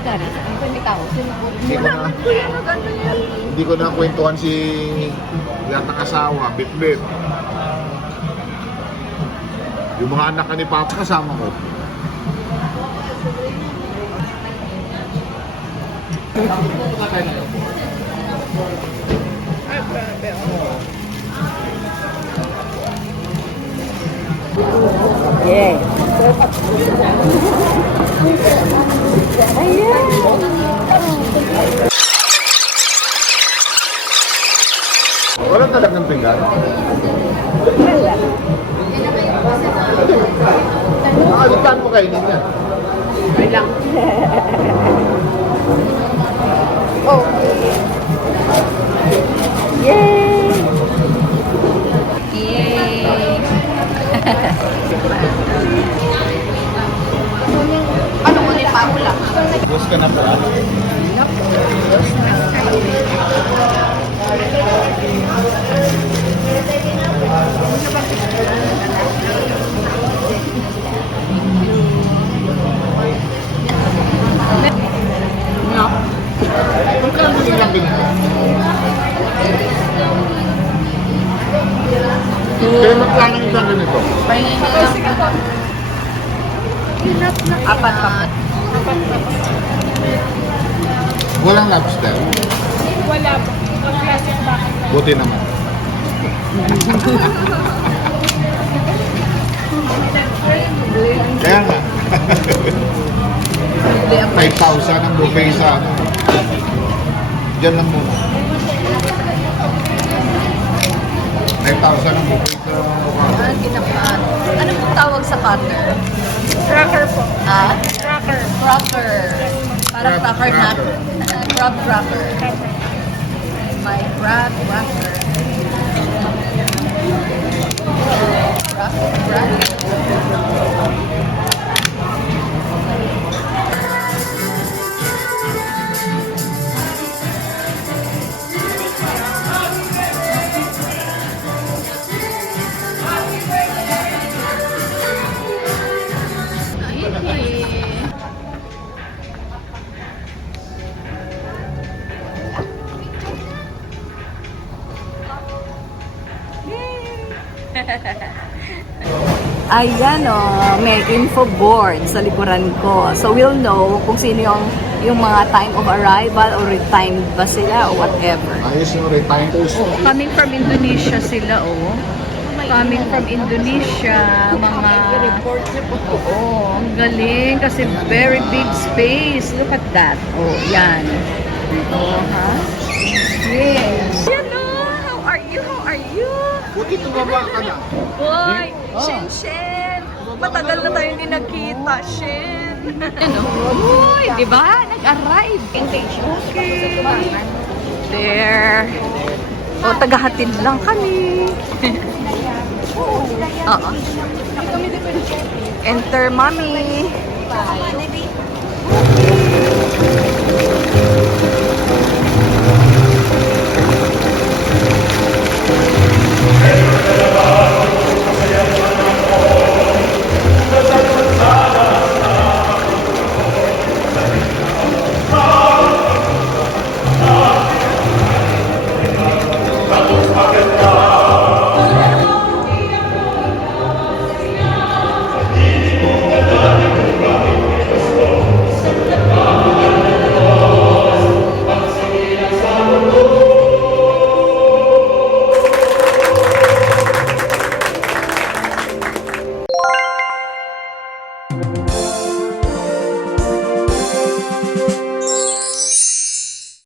Magkano? 20,000. Hindi ko na, hindi ko na kwentuhan si yatang asawa, Bit-Bit. Yung mga anak ka ni Papa kasama ko. Yeah. Walang talagang pinggan. Saan mo kainin yan? Lang. Oh. Yay! Yay! Ano ulit pa ulam? Bus ka na po. No. Magkano nilang binili? Kaya magkano isang ganito? Apat pa. Walang lobster. Wala po. Ang classic bakit. Buti naman. Kaya nga. 5,000 ang buffet sa ano. Diyan lang muna. 5,000 ang buffet sa Bukaro. Kinapat. Ano pong tawag sa cutter? Cracker po. Ah? Cracker. Cracker. Parang Crab cracker na. cracker. Crab cracker. My crab cracker. Crab cracker. Ayan o, may info board sa likuran ko. So we'll know kung sino yung mga time of arrival or retimed ba sila or whatever. Ayos yung retime post. Coming from Indonesia sila Coming from Indonesia, mga... Oo, ang galing kasi very big space. Look at that. Oh, yan. Oh, ha? Yes. Hello! How are you? How are you? Buti tumaba ka na. Boy! Shen Shen! Matagal na tayo hindi nagkita, Shen! Ano? Uy! Di ba? Nag-arrive! Engage. Okay. There. O, tagahatid lang kami. Oo. Enter, mommy.